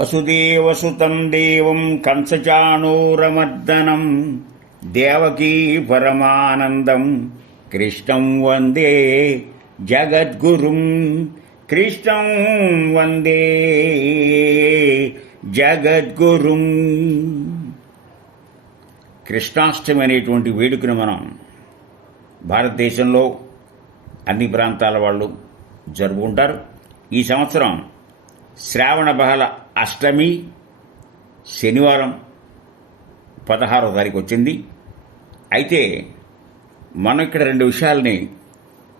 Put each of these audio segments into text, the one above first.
వసుదేవసుతం దేవం కంసచాణూరమర్దనం దేవకీ పరమానందం కృష్ణం వందే జగద్గురుం కృష్ణం వందే జగద్గురుం. కృష్ణాష్టమి అనేటువంటి వేడుకను మనం భారతదేశంలో అన్ని ప్రాంతాల వాళ్ళు జరుపుకుంటారు. ఈ సంవత్సరం శ్రావణ బహళ అష్టమి శనివారం పదహారో తారీఖు వచ్చింది. అయితే మనం ఇక్కడ రెండు విషయాల్ని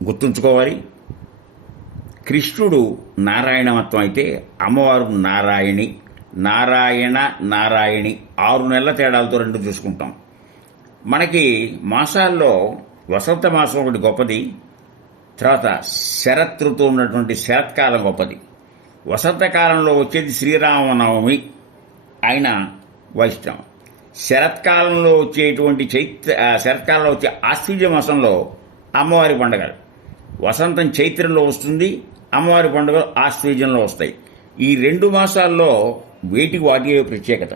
గుర్తుంచుకోవాలి. కృష్ణుడు నారాయణమత్వం అయితే అమ్మవారు నారాయణి నారాయణ నారాయణి ఆరు నెలల తేడాలతో రెండు చూసుకుంటాం. మనకి మాసాల్లో వసంత మాసం ఒకటి గొప్పది తర్వాత శరత్ ఋతువు ఉన్నటువంటి శరత్కాలం గొప్పది. వసంతకాలంలో వచ్చేది శ్రీరామనవమి. ఆయన వైష్ణవం. శరత్కాలంలో వచ్చేటువంటి చైత్ర శరత్కాలంలో వచ్చే ఆశ్వీజ మాసంలో అమ్మవారి పండుగలు. వసంతం చైత్రంలో వస్తుంది అమ్మవారి పండుగలు ఆశ్వీజంలో వస్తాయి. ఈ రెండు మాసాల్లో వేటికి వాటి ప్రత్యేకత?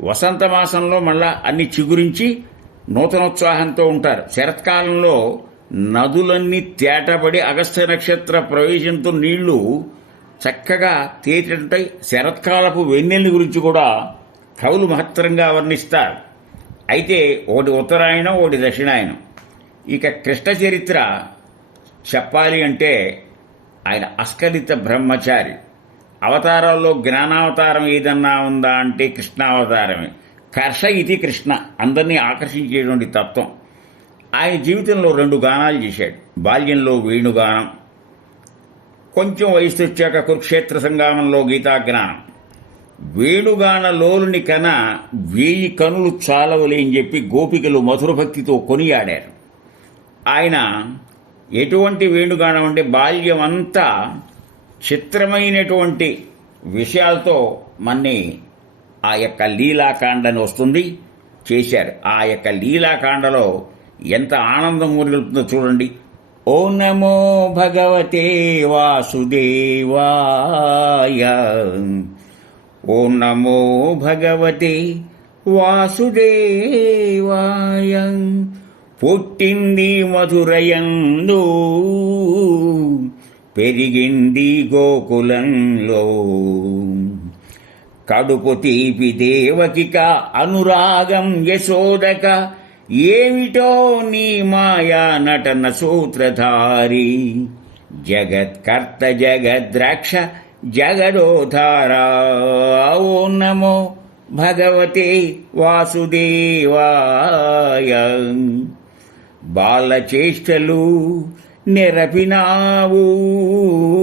వసంత మాసంలో మళ్ళా అన్ని చిగురించి నూతనోత్సాహంతో ఉంటారు. శరత్కాలంలో నదులన్నీ తేటపడి అగస్త్య నక్షత్ర ప్రవేశంతో నీళ్ళు చక్కగా తేటంటాయి శరత్కాలపు వెన్నెల్ని గురించి కూడా కవులు మహత్తరంగా వర్ణిస్తారు. అయితే ఒకటి ఉత్తరాయణం ఒకటి దక్షిణాయనం. ఇక కృష్ణ చరిత్ర చెప్పాలి అంటే ఆయన అస్కలిత బ్రహ్మచారి. అవతారాల్లో జ్ఞానావతారం ఏదన్నా ఉందా అంటే కృష్ణావతారమే. కర్ష ఇది కృష్ణ అందరినీ ఆకర్షించేటువంటి తత్వం. ఆయన జీవితంలో రెండు గానాలు చేశాడు. బాల్యంలో వేణుగానం కొంచెం వయసు వచ్చాక కురుక్షేత్ర సంగ్రామంలో గీతాజ్ఞానం వేణుగాన లోలుని కన వేయి కనులు చాలవులే అని చెప్పి గోపికలు మధుర భక్తితో కొనియాడారు. ఆయన ఎటువంటి వేణుగానం అంటే బాల్యం అంతా చిత్రమైనటువంటి విషయాలతో మన్ని ఆ యొక్క లీలాకాండని వస్తుంది చేశారు. ఆ యొక్క లీలాకాండలో ఎంత ఆనందం ఊరిగలుపుతుందో చూడండి. ఓ నమో భగవతే వాసుదేవాయ. ఓ నమో భగవతే వాసుదేవాయ. పుట్టింది మధురయందు పెరిగింది గోకులంలో. కడుపు తీపి దేవకిక అనురాగం యశోదక ఏమిటో నీ మాయా నటన సూత్రధారి? జగత్కర్త జగద్రాక్ష జగదోధారా. ఓ నమో భగవతే వాసుదేవాయ. బాలచేష్టలు నెరపినావు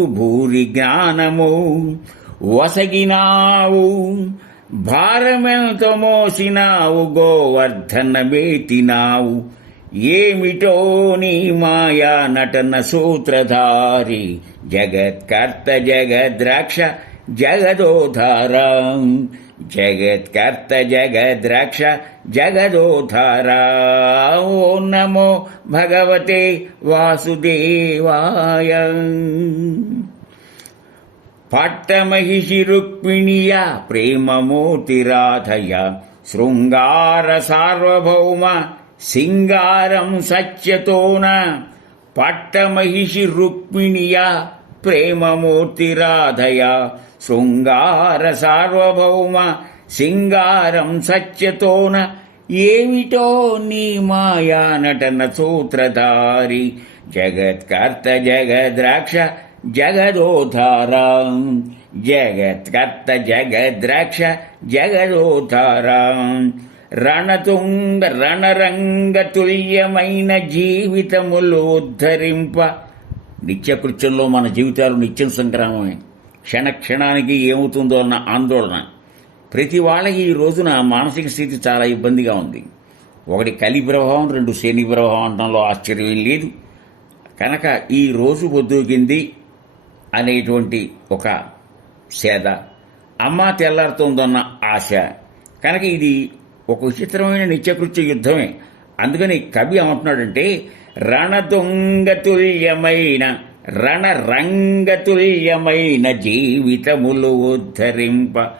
భూరి జ్ఞానము వసగినావు భారమెంత మోసినావు గోవర్ధన బేతినావు ఏమిటో నీ మాయా నటన సూత్రధారి జగత్కర్త జగద్రాక్ష జగదోధారా జగత్కర్త జగద్రాక్ష జగదోధారా. ఓ నమో భగవతే వాసుదేవాయ. పట్టమహిషి రుక్మిణియ ప్రేమమూర్తిరాధయ శృంగార సార్వభౌమ సింగారం సత్యతోన పట్టమహిషి రుక్మిణియ ప్రేమమూర్తిరాధయ శృంగార సార్వభౌమ సింగారం సత్యతోన ఏమిటో నీ మాయా నటన సూత్రధారి జగత్కర్త జగద్రాక్ష జగదోధార. జగత్కర్త జగద్రక్ష జగదోధార. రణతుంగ రణరంగ తుల్యమైన జీవితములు ఉద్ధరింప నిత్యకృత్యంలో మన జీవితాలు నిత్యం సంగ్రామమే. క్షణ క్షణానికి ఏమవుతుందో అన్న ఆందోళన. ప్రతి వాళ్ళకి ఈ రోజున మానసిక స్థితి చాలా ఇబ్బందిగా ఉంది. ఒకటి కలి ప్రభావం రెండు శని ప్రభావం అనడంలో ఆశ్చర్యం లేదు. కనుక ఈ రోజు పొద్దుకింది అనేటువంటి ఒక సేద. అమ్మ తెల్లారుతోందన్న ఆశ. కనుక ఇది ఒక విచిత్రమైన నిత్యకృత్య యుద్ధమే. అందుకని కవి ఏమంటున్నాడంటే రణదొంగతుల్యమైన రణరంగతుల్యమైన జీవితములు ఉద్ధరింప.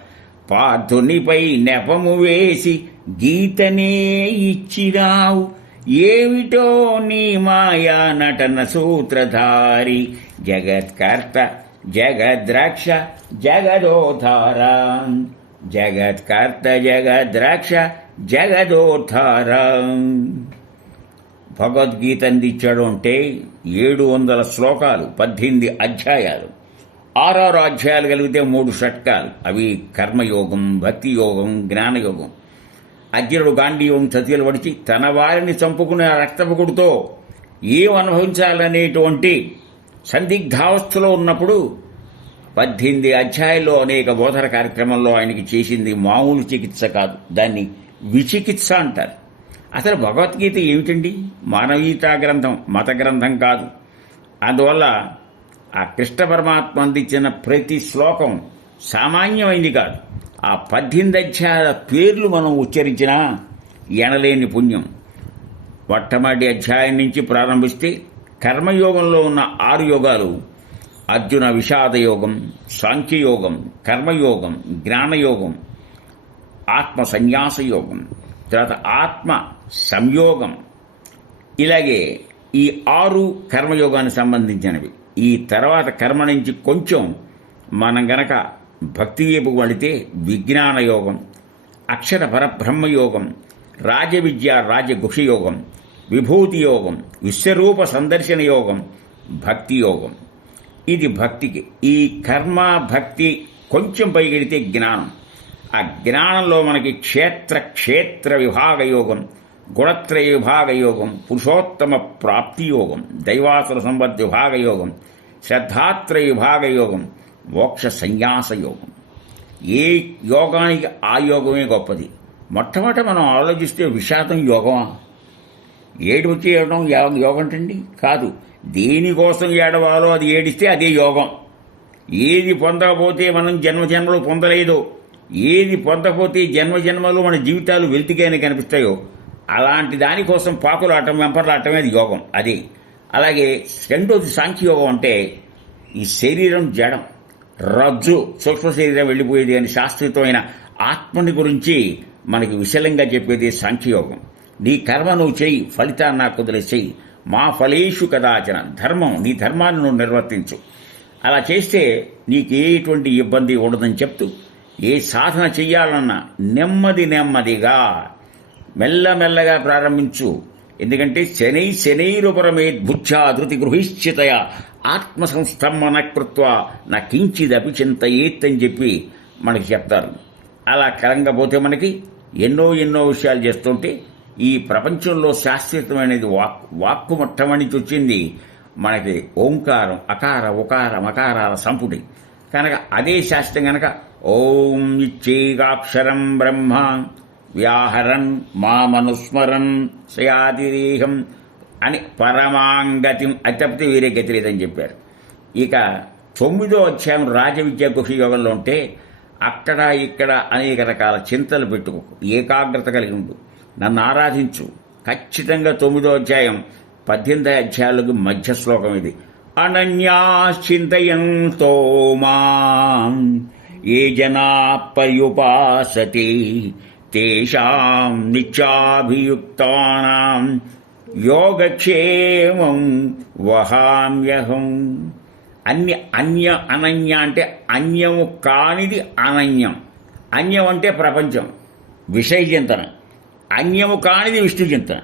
పార్థునిపై నెపము వేసి గీతనే ఇచ్చినావు. ఏమిటో నీ మాయా నటన సూత్రధారి? జగత్కర్త జగద్రక్ష జగదోధార. జగత్కర్త జగద్రక్ష జగదోధార. భగవద్గీత అందించాడు అంటే ఏడు వందల శ్లోకాలు పద్దెనిమిది అధ్యాయాలు. ఆరారు అధ్యాయాలు కలిగితే మూడు షట్కాలు. అవి కర్మయోగం భక్తి యోగం జ్ఞానయోగం. అర్జునుడు గాంధీవం సత్యలు పడిచి తన వారిని చంపుకునే రక్తపుకుడితో ఏం అనుభవించాలనేటువంటి సందిగ్ధావస్థలో ఉన్నప్పుడు పద్దెనిమిది అధ్యాయాల్లో అనేక బోధన కార్యక్రమంలో ఆయనకి చేసింది మామూలు చికిత్స కాదు. దాన్ని విచికిత్స అంటారు. అసలు భగవద్గీత ఏమిటండి? మానవీయతా గ్రంథం మత గ్రంథం కాదు. అందువల్ల ఆ కృష్ణ పరమాత్మ అందించిన ప్రతి శ్లోకం సామాన్యమైంది కాదు. ఆ పద్దెనిమిది అధ్యాయాల పేర్లు మనం ఉచ్చరించినా ఎనలేని పుణ్యం. మొట్టమొదటి అధ్యాయం నుంచి ప్రారంభిస్తే కర్మయోగంలో ఉన్న ఆరు యోగాలు అర్జున విషాద యోగం సాంఖ్యయోగం కర్మయోగం జ్ఞానయోగం ఆత్మ సన్యాస యోగం తర్వాత ఆత్మ సంయోగం ఇలాగే ఈ ఆరు కర్మయోగానికి సంబంధించినవి. ఈ తర్వాత కర్మ నుంచి కొంచెం మనం గనక భక్తి వైపు విజ్ఞానయోగం విజ్ఞాన అక్షర పరబ్రహ్మయోగం రాజవిద్య రాజగుషయోగం విభూతి యోగం విశ్వరూప సందర్శన యోగం భక్తి యోగం ఇది భక్తికి ఈ కర్మ భక్తి కొంచెం పైగెడితే జ్ఞానం. ఆ జ్ఞానంలో మనకి క్షేత్ర క్షేత్ర విభాగ యోగం గుణత్రయ విభాగ యోగం పురుషోత్తమ ప్రాప్తి యోగం దైవాసుర సంబద్ధ విభాగ యోగం శ్రద్ధాత్రయ విభాగ యోగం మోక్ష సన్యాస యోగం. ఏ యోగానికి ఆ యోగమే గొప్పది. మొట్టమొదట మనం ఆలోచిస్తే విషాదం యోగమా? ఏడు వచ్చి ఏడడం యోగం అంటండి? కాదు. దేనికోసం ఏడవాలో అది ఏడిస్తే అదే యోగం. ఏది పొందకపోతే మనం జన్మ జన్మలు పొందలేదో. ఏది పొందకపోతే జన్మ జన్మలు మన జీవితాలు వెలితిగానే కనిపిస్తాయో అలాంటి దానికోసం పాకులాటం వెంపర్లాటమే అది యోగం. అదే. అలాగే రెండోది సాంఖ్యయోగం అంటే ఈ శరీరం జడం. రజ్జు సూక్ష్మ శరీరం వెళ్ళిపోయేది అని శాస్త్రీయమైన ఆత్మని గురించి మనకి విశలంగా చెప్పేది సాంఖ్యయోగం. నీ కర్మ నువ్వు చేయి ఫలితాన్ని నాకు వదిలేసేయి. మా ఫలేషు కదాచన. ధర్మం నీ ధర్మాన్ని నువ్వు నిర్వర్తించు. అలా చేస్తే నీకు ఎటువంటి ఇబ్బంది ఉండదని చెప్తూ ఏ సాధన చెయ్యాలన్నా నెమ్మది నెమ్మదిగా మెల్లమెల్లగా ప్రారంభించు. ఎందుకంటే శనై శనైరుపరమే బుద్ధ్యా ధృతి గృహిశ్చితయ ఆత్మ సంస్థంభన కృత్వ నా కించిదపి చింతయేత్ అని చెప్పి మనకి చెప్తారు. అలా కలంగపోతే మనకి ఎన్నో ఎన్నో విషయాలు చేస్తుంటే ఈ ప్రపంచంలో శాశ్వతమైనది వాక్ వాక్కు మొట్టమొదటి వచ్చింది మనకి ఓంకారం అకార ఉకార మకారాల సంపుటి. కనుక అదే శాస్త్రం కనుక ఓం ఇచ్చేగాక్షరం బ్రహ్మ వ్యాహరన్ మామనుస్మరన్ సయాతిరేహం అని పరమాంగతిం అది తప్పితే వేరే గతి లేదని చెప్పారు. ఇక తొమ్మిదో అధ్యాయం రాజవిద్యా గుహ యోగంలో ఉంటే అక్కడ ఇక్కడ అనేక రకాల చింతలు పెట్టుకో ఏకాగ్రత కలిగి ఉండు నన్ను ఆరాధించు. ఖచ్చితంగా తొమ్మిదో అధ్యాయం పద్దెనిమిది అధ్యాయాలకు మధ్య శ్లోకం ఇది. అనన్యాశ్చింతయంతో మాం ఏ జనా పర్యుపాసతి తేషాం నిత్యాభియుక్తానాం. యోగక్షేమం వహామ్యహం. అన్య అన్య అనన్య అంటే అన్యము కానిది అనన్యం. అన్యం అంటే ప్రపంచం విషయ చింతన అన్యము కానిది విష్ణు చింతన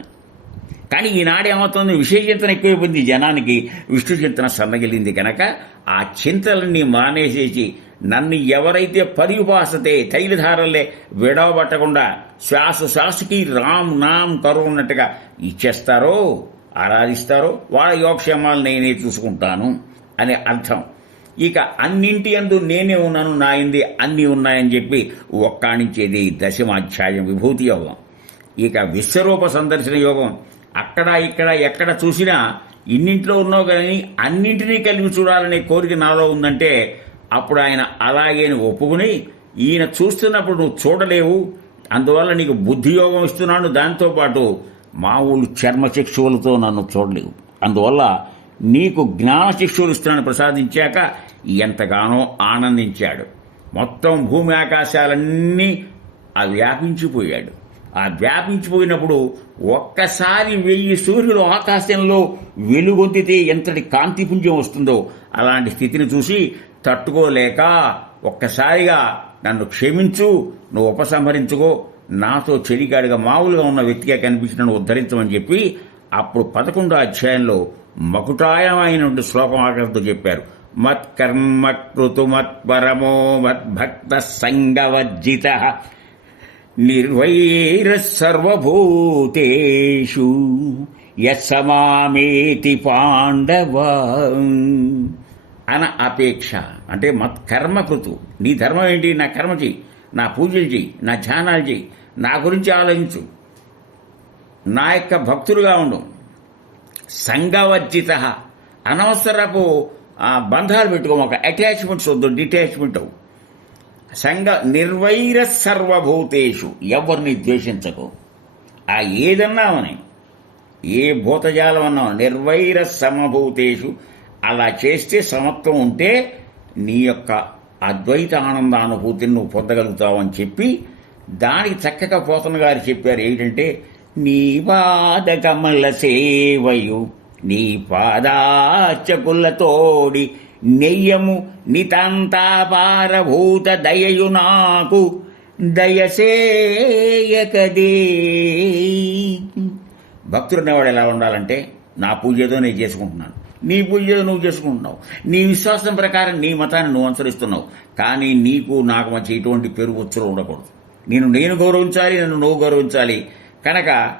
కానీ ఈనాడు ఏమవుతుంది? విషయ చింతన ఎక్కువైపోయింది జనానికి. విష్ణు చింతన సన్నగిలింది కనుక ఆ చింతలన్నీ మానేసేసి నన్ను ఎవరైతే పరిపాసతే తైలధారలే విడవబట్టకుండా శ్వాస శ్వాసకి రామ్ నామ్ కరువున్నట్టుగా ఇచ్చేస్తారో ఆరాధిస్తారో వాళ్ళ యోగక్షేమాలు నేనే చూసుకుంటాను అనే అర్థం. ఇక అన్నింటి అందు నేనే ఉన్నాను నా ఇంది అన్నీ ఉన్నాయని చెప్పి ఒక్కాణించేది దశమాధ్యాయం విభూతి యోగం. ఇక విశ్వరూప సందర్శన యోగం. అక్కడ ఇక్కడ ఎక్కడ చూసినా ఇన్నింట్లో ఉన్నావు కానీ అన్నింటినీ కలిపి చూడాలనే కోరిక నాలో ఉందంటే అప్పుడు ఆయన అలాగే ఒప్పుకుని ఈయన చూస్తున్నప్పుడు నువ్వు చూడలేవు. అందువల్ల నీకు బుద్ధి యోగం ఇస్తున్నాను దాంతోపాటు మా చర్మ చర్మశిక్షువులతో నన్ను చూడలేవు. అందువల్ల నీకు జ్ఞాన చక్షువులు ఇస్తున్నాను ప్రసాదించాక ఎంతగానో ఆనందించాడు. మొత్తం భూమి ఆకాశాలన్నీ ఆ వ్యాపించిపోయాడు. ఆ వ్యాపించిపోయినప్పుడు ఒక్కసారి వెయ్యి సూర్యులు ఆకాశంలో వెలుగొందితే ఎంతటి కాంతిపుంజం వస్తుందో అలాంటి స్థితిని చూసి తట్టుకోలేక ఒక్కసారిగా నన్ను క్షమించు నువ్వు ఉపసంహరించుకో నాతో చెడిగాడిగా మామూలుగా ఉన్న వ్యక్తిగా కనిపించి నన్ను ఉద్ధరించమని చెప్పి అప్పుడు పదకొండో అధ్యాయంలో మకుటాయమైన శ్లోకం ఆకలితో చెప్పారు. మత్కర్మ కృతు మత్పరమో మద్భక్త సంగవర్జిత నిర్వైర సర్వభూతేషు యసమామేతి పాండవ. అన అపేక్ష. అంటే మత్ కర్మకృతు. నీ ధర్మం ఏంటి? నా కర్మ చెయ్యి. నా పూజలు చెయ్యి. నా ధ్యానాలు చెయ్యి. నా గురించి ఆలోచించు. నా యొక్క భక్తులుగా ఉండు. సంఘవర్జిత. అనవసరపు ఆ, బంధాలు పెట్టుకోమాక ఒక అటాచ్మెంట్స్ వద్దు. డిటాచ్మెంట్ అవు. సంఘ నిర్వైర సర్వభూతేషు. ఎవరిని ద్వేషించకు. ఆ ఏదన్నామని. ఏ భూతజాలం అన్నావు నిర్వైర సమభూతేషు. అలా చేస్తే సమత్వం ఉంటే నీ యొక్క అద్వైత ఆనందానుభూతిని నువ్వు పొందగలుగుతావు అని చెప్పి దానికి చక్కగా పోతన గారు చెప్పారు. ఏంటంటే నీ పాదకమల సేవయు నీ పాదాచకులతోడి నెయ్యము నితాంతాపారభూత దయయు నాకు దయసేయకదే. భక్తుడు అనేవాడు ఎలా ఉండాలంటే నా పూజతో నేను చేసుకుంటున్నాను. నీ పూజ నువ్వు చేసుకుంటున్నావు. నీ విశ్వాసం ప్రకారం నీ మతాన్ని నువ్వు అనుసరిస్తున్నావు. కానీ నీకు నాకు మధ్య ఎటువంటి పేరు వచ్చులు ఉండకూడదు. నేను నేను గౌరవించాలి నన్ను నువ్వు గౌరవించాలి. కనుక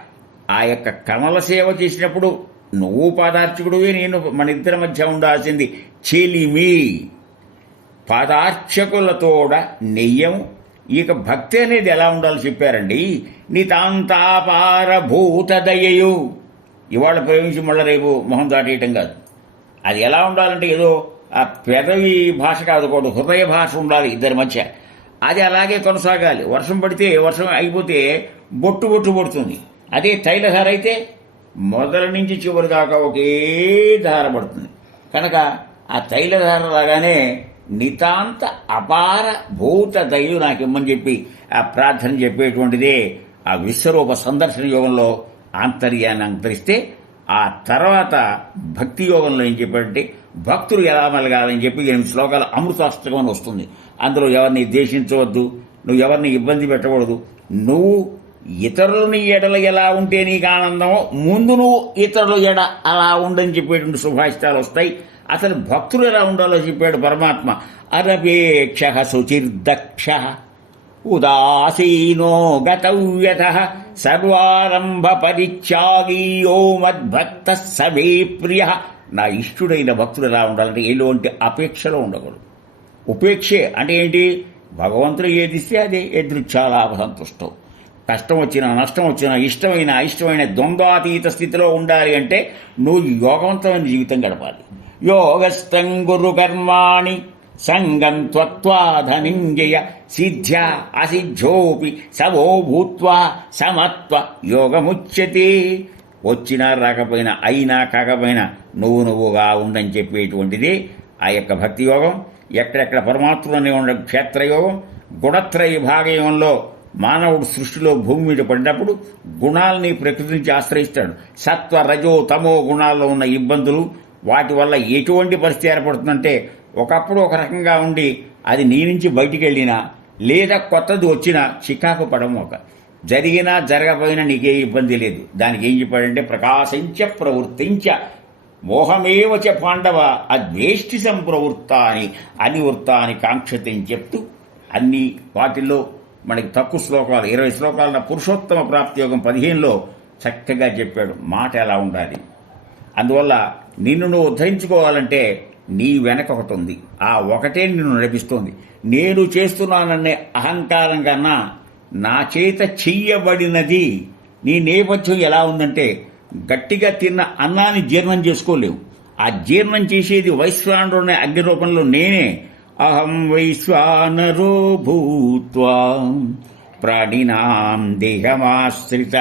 ఆ యొక్క కమల సేవ చేసినప్పుడు నువ్వు పాదార్చకుడువే నేను మన ఇద్దరి మధ్య ఉండాల్సింది చెలిమి. పాదార్చకులతోడ నెయ్యం ఇక భక్తి అనేది ఎలా ఉండాలో చెప్పారండి? నితాంతాపార భూతదయయు ఇవాళ ప్రేమించి మళ్ళీ రేపు మొహం దాటేయటం కాదు. అది ఎలా ఉండాలంటే ఏదో ఆ పెదవి భాష కాదు కూడా హృదయ భాష ఉండాలి ఇద్దరి మధ్య. అది అలాగే కొనసాగాలి. వర్షం పడితే వర్షం అయిపోతే బొట్టు బొట్టు పడుతుంది. అదే తైలధార అయితే మొదల నుంచి చివరి దాకా ఒకే ధార పడుతుంది. కనుక ఆ తైలధార లాగానే నితాంత అపార భూత దయు నాకు ఇమ్మని చెప్పి ఆ ప్రార్థన చెప్పేటువంటిదే ఆ విశ్వరూప సందర్శన యోగంలో ఆంతర్యాన్ని అంతరిస్తే ఆ తర్వాత భక్తి యోగంలో ఏం చెప్పాడంటే భక్తులు ఎలా మెలగాలని చెప్పి ఎనిమిది శ్లోకాల అమృతాష్టకం అని వస్తుంది. అందులో ఎవరిని ద్వేషించవద్దు నువ్వు ఎవరిని ఇబ్బంది పెట్టకూడదు. నువ్వు ఇతరులని ఎడల ఎలా ఉంటే నీకు ఆనందమో ముందు నువ్వు ఇతరుల ఎడ అలా ఉండని చెప్పేటువంటి సుభాషితాలు వస్తాయి. అసలు భక్తులు ఎలా ఉండాలో చెప్పాడు పరమాత్మ. అనపేక్ష శుచిర్దక్ష ఉదాసీనో గతవ్యత సర్వారంభ పరిత్యాగీయో మద్భక్త సమే ప్రియ నా ఇష్టుడైన భక్తుడు ఎలా ఉండాలంటే ఎలాంటి అపేక్షలో ఉండకూడదు. ఉపేక్షే అంటే ఏంటి? భగవంతుడు ఏదిస్తే అదే ఎదురుచాలాభ సంతుష్టం కష్టం వచ్చినా నష్టం వచ్చినా ఇష్టమైన అయిష్టమైన ద్వంద్వాతీత స్థితిలో ఉండాలి అంటే నువ్వు యోగవంతమైన జీవితం గడపాలి. యోగస్థం గురు కర్మాణి సంగం త్వత్వాధనింజయ సిద్ధ్య అసిద్ధ్యోపి సవో భూత్వా సమత్వ యోగముచ్యతే. వచ్చినా రాకపోయినా అయినా కాకపోయినా నువ్వు నువ్వుగా ఉండని చెప్పేటువంటిది ఆ యొక్క భక్తి యోగం. ఎక్కడెక్కడ పరమాత్మలోనే ఉండే క్షేత్రయోగం గుణత్రయ భాగయోగంలో మానవుడు సృష్టిలో భూమి మీద పడినప్పుడు గుణాలని ప్రకృతి నుంచి ఆశ్రయిస్తాడు. సత్వ రజో తమో గుణాల్లో ఉన్న ఇబ్బందులు వాటి వల్ల ఎటువంటి పరిస్థితి ఏర్పడుతుందంటే ఒకప్పుడు ఒక రకంగా ఉండి అది నీ నుంచి బయటికి వెళ్ళినా లేదా కొత్తది వచ్చినా చికాకు పడము ఒక. జరిగినా జరగపోయినా నీకే ఇబ్బంది లేదు. దానికి ఏం చెప్పాడంటే ప్రకాశించ ప్రవృత్తించ. మోహమేవ చ పాండవ అద్వేష్టి సంప్రవృత్తాని అనివృత్తాని కాంక్షతని చెప్తూ అన్ని వాటిల్లో మనకి తక్కువ శ్లోకాలు ఇరవై శ్లోకాల పురుషోత్తమ ప్రాప్తి యోగం పదిహేనులో చక్కగా చెప్పాడు. మాట ఎలా ఉండాలి? అందువల్ల నిన్ను నువ్వు ఉద్ధరించుకోవాలంటే నీ వెనక ఒకటి ఉంది. ఆ ఒకటే నిన్ను నడిపిస్తోంది. నేను చేస్తున్నాననే అహంకారం కన్నా నా చేత చెయ్యబడినది నీ నేపథ్యం ఎలా ఉందంటే గట్టిగా తిన్న అన్నాన్ని జీర్ణం చేసుకోలేవు. ఆ జీర్ణం చేసేది వైశ్వానరునే అగ్ని రూపంలో నేనే. అహం వైశ్వానరో భూత్వా ప్రాణినాం దేహమాశ్రిత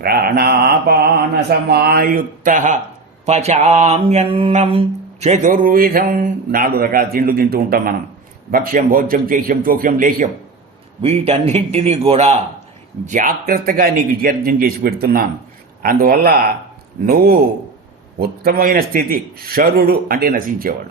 ప్రాణాపాన సమాయుక్త పచామ్యన్నం చతుర్విధం నాలుగు రకాల తిండ్లు తింటూ ఉంటాం మనం. భక్ష్యం భోజ్యం చేష్యం చోక్యం లేహ్యం వీటన్నింటినీ కూడా జాగ్రత్తగా నీకు జీర్ణం చేసి పెడుతున్నాను. అందువల్ల నువ్వు ఉత్తమమైన స్థితి శరుడు అంటే నశించేవాడు.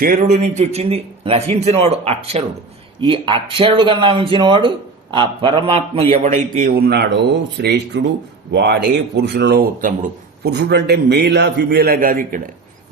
శరుడు నుంచి వచ్చింది నశించినవాడు అక్షరుడు. ఈ అక్షరుడు కన్నా మించినవాడు ఆ పరమాత్మ ఎవడైతే ఉన్నాడో శ్రేష్ఠుడు వాడే పురుషులలో ఉత్తముడు. పురుషుడు అంటే మేలా ఫిమేలా కాదు ఇక్కడ.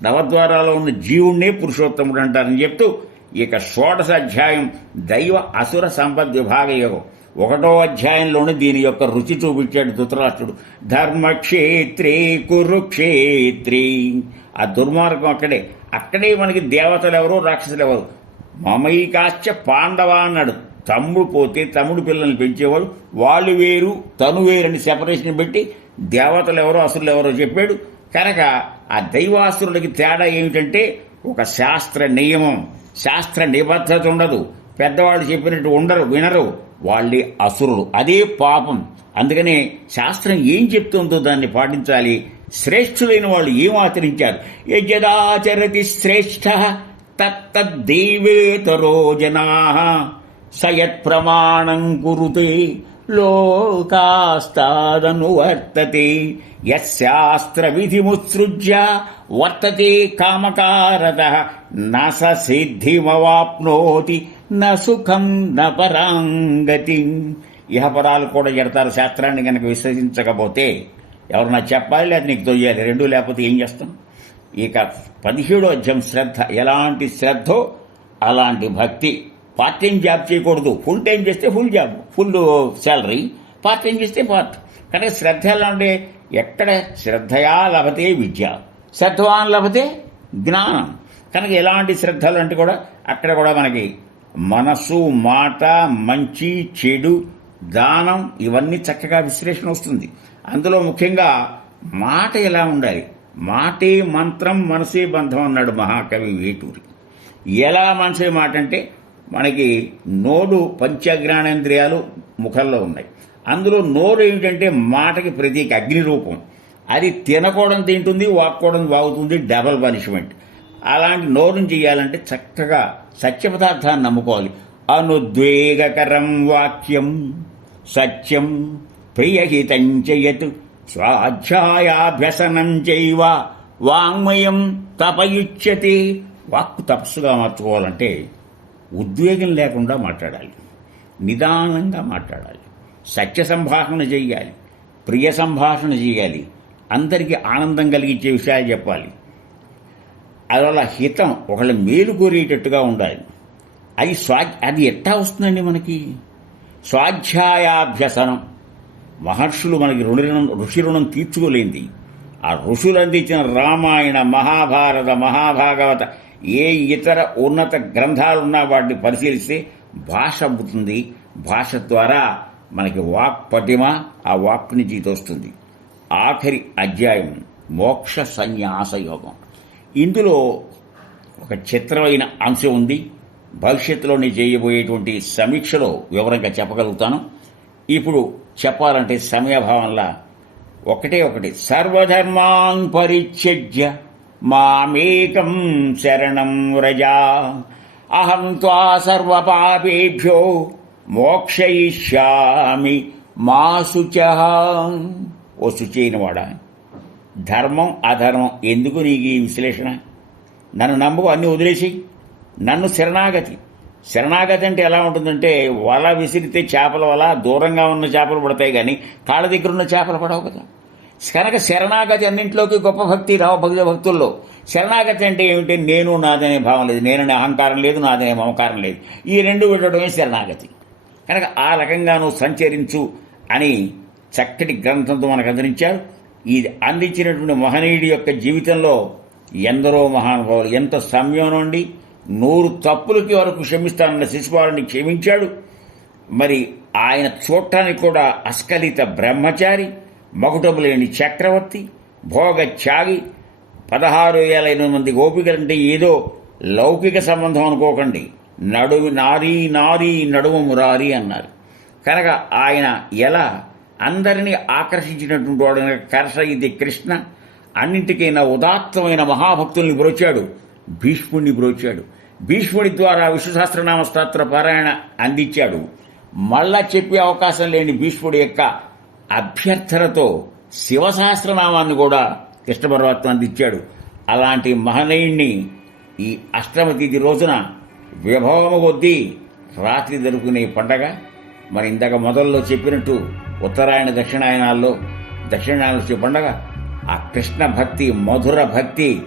నవద్వారాలో ఉన్న జీవుణ్ణే పురుషోత్తముడు అంటారని చెప్తూ ఇక షోడశ అధ్యాయం దైవ అసుర సంపద్ విభాగ యోగం. ఒకటో అధ్యాయంలోనే దీని యొక్క రుచి చూపించాడు ధృతరాష్ట్రుడు. ధర్మక్షేత్రే కురుక్షేత్రే. ఆ దుర్మార్గం అక్కడే. అక్కడే మనకి దేవతలు ఎవరు రాక్షసులు ఎవరు. మమైకాశ్చ పాండవ అన్నాడు. తమ్ముడు పోతే తమ్ముడు పిల్లల్ని పెంచేవాడు. వాళ్ళు వేరు తను వేరని సెపరేషన్ పెట్టి దేవతలు ఎవరో అసురులు ఎవరో చెప్పాడు. కనుక ఆ దైవాసురుడికి తేడా ఏమిటంటే ఒక శాస్త్ర నియమం శాస్త్ర నిబద్ధత ఉండదు. పెద్దవాళ్ళు చెప్పినట్టు ఉండరు వినరు. వాళ్ళే అసురులు. అదే పాపం. అందుకనే శాస్త్రం ఏం చెప్తుందో దాన్ని పాటించాలి. శ్రేష్ఠులైన వాళ్ళు ఏం ఆచరించారు? యజదాచరతి శ్రేష్ఠ తత్తద్దేవేతరో జనా సయత్ ప్రమాణం కురుతే లోకాస్తాదను వర్తతే. యశాస్త్ర వర్తతే కామకారత న స సిద్ధిమవాప్నోతి న సుఖం న పరాంగతి ఇహపరాలు కూడా ఎడతారు శాస్త్రాన్ని కనుక విశ్వసించకపోతే. ఎవరన్నా చెప్పాలి లేదా నీకు తొయ్యాలి రెండు లేకపోతే ఏం చేస్తాం? ఇక పదిహేడో అధ్యాయం శ్రద్ధ. ఎలాంటి శ్రద్ధో? అలాంటి భక్తి. పార్ట్ టైం జాబ్ చేయకూడదు. ఫుల్ టైం చేస్తే full job full salary part time చేస్తే పార్ట్. కనుక శ్రద్ధ ఎలా ఉండే? ఎక్కడ శ్రద్ధయా లభతే విద్య. శ్రద్ధవాన్ లభతే జ్ఞానం. కనుక ఎలాంటి శ్రద్ధలు అంటే కూడా అక్కడ కూడా మనకి మనసు మాట మంచి చెడు దానం ఇవన్నీ చక్కగా విశ్లేషణ వస్తుంది. అందులో ముఖ్యంగా మాట ఎలా ఉండాలి? మాటే మంత్రం మనసే బంధం అన్నాడు మహాకవి వేటూరి. ఎలా మనసే మాట అంటే మనకి నోడు పంచగ్రాణేంద్రియాలు ముఖంలో ఉన్నాయి. అందులో నోరు ఏమిటంటే మాటకి ప్రతీక అగ్ని రూపం అది తినకోవడం తింటుంది వాక్కోవడం వాగుతుంది డబల్ పనిష్మెంట్. అలాంటి నోరుని చేయాలంటే చక్కగా సత్య పదార్థాన్ని నమ్ముకోవాలి. అనుద్వేగకరం వాక్యం సత్యం ప్రియహితం చేయత్ స్వాధ్యాయాభ్యసనం చేయవ వాంగ్మయం తపయుచ్యతి. వాక్కు తపస్సుగా మార్చుకోవాలంటే ఉద్వేగం లేకుండా మాట్లాడాలి. నిదానంగా మాట్లాడాలి. సత్య సంభాషణ చేయాలి ప్రియ సంభాషణ చేయాలి అందరికీ ఆనందం కలిగించే విషయాలు చెప్పాలి. అలా హితం ఒకళ్ళ మేలు కోరేటట్టుగా ఉండాలి. అది స్వా అది ఎట్టా వస్తుందండి మనకి? స్వాధ్యాయాభ్యసనం. మహర్షులు మనకి రుణం ఋషి రుణం తీర్చుకోలేంది. ఆ ఋషులు అందించిన రామాయణ మహాభారత మహాభాగవత ఏ ఇతర ఉన్నత గ్రంథాలున్నా వాటిని పరిశీలిస్తే భాష అబ్బుతుంది భాష ద్వారా మనకి వాక్ పటిమ ఆ వాక్ నుంచి వస్తుంది ఆఖరి అధ్యాయం మోక్ష సన్యాస యోగం. ఇందులో ఒక చిత్రమైన అంశం ఉంది. భవిష్యత్తులో నేను చేయబోయేటువంటి సమీక్షలో వివరంగా చెప్పగలుగుతాను. ఇప్పుడు చెప్పాలంటే సమయభావంలా ఒకటే ఒకటి. సర్వధర్మాన్ పరిత్యజ్య మామేకం శరణం వ్రజా. అహం త్వా సర్వపాపేభ్యో మోక్షయిష్యామి మా శుచ ఓ శుచైనవాడా ధర్మం అధర్మం ఎందుకు నీకు ఈ విశ్లేషణ? నన్ను నమ్ముకు అన్నీ వదిలేసి. నన్ను శరణాగతి. శరణాగతి అంటే ఎలా ఉంటుందంటే వల విసిరితే చేపల వల దూరంగా ఉన్న చేపలు పడతాయి కానీ కాళ్ళ దగ్గర ఉన్న చేపలు పడవు కదా. కనుక శరణాగతి అన్నింటిలోకి గొప్ప భక్తి రావ భక్తి భక్తుల్లో. శరణాగతి అంటే ఏమిటి? నేను నాదనే భావం లేదు. నేననే అహంకారం లేదు నాదనే మమకారం లేదు. ఈ రెండు విడటమే శరణాగతి. కనుక ఆ రకంగా నువ్వు సంచరించు అని చక్కటి గ్రంథంతో మనకు అందించారు. ఇది అందించినటువంటి మహనీయుడి యొక్క జీవితంలో ఎందరో మహానుభావులు ఎంత సమయం నుండి నూరు తప్పులకి వరకు క్షమిస్తానన్న శిశుపాలని క్షమించాడు. మరి ఆయన చూడటానికి కూడా అస్కలిత బ్రహ్మచారి. మకుటము లేని చక్రవర్తి భోగ త్యాగి పదహారు వేల ఎనిమిది మంది గోపికలంటే ఏదో లౌకిక సంబంధం అనుకోకండి. నడుము నారీ నారీ నడుము మురారి అన్నారు. కనుక ఆయన ఎలా అందరినీ ఆకర్షించినటువంటి వాడు కర్ష ఇది కృష్ణ అన్నింటికైనా ఉదాత్తమైన మహాభక్తుల్ని బ్రోచాడు భీష్ముడిని బ్రోచాడు. భీష్ముడి ద్వారా విశ్వసహస్రనామ స్తోత్ర పారాయణ అందించాడు. మళ్ళా చెప్పే అవకాశం లేని భీష్ముడి యొక్క అభ్యర్థనతో శివసహస్రనామాన్ని కూడా కృష్ణ పరమాత్మ అందించాడు. అలాంటి మహనీయుణ్ణి ఈ అష్టమ తిథి రోజున విభవము కొద్దీ రాత్రి జరుపుకునే పండగ. మరి ఇందాక మొదల్లో చెప్పినట్టు ఉత్తరాయణ దక్షిణాయనాల్లో దక్షిణాయన వచ్చే పండగ. ఆ కృష్ణ భక్తి మధుర భక్తి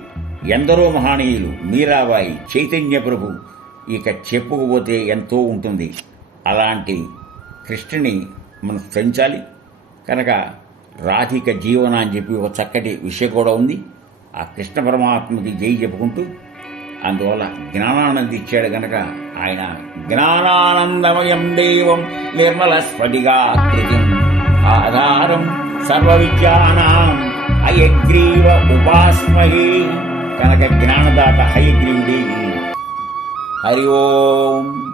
ఎందరో మహనీయులు మీరాబాయి చైతన్య ప్రభు ఇక చెప్పుకుపోతే ఎంతో ఉంటుంది. అలాంటి కృష్ణుని మనం పెంచాలి కనుక రాధిక జీవన అని చెప్పి ఒక చక్కటి విషయం కూడా ఉంది. ఆ కృష్ణ పరమాత్మకి జై చెప్పుకుంటూ అందువల్ల జ్ఞానానంద ఇచ్చాడు గనక ఆయన జ్ఞానానందమయం దేవం నిర్మల స్ఫటికాకృతిం ఆధారం సర్వ విద్యానాం హయగ్రీవ ఉపాస్మహి. కనుక జ్ఞానదాత హయగ్రీవుడి. హరి ఓం.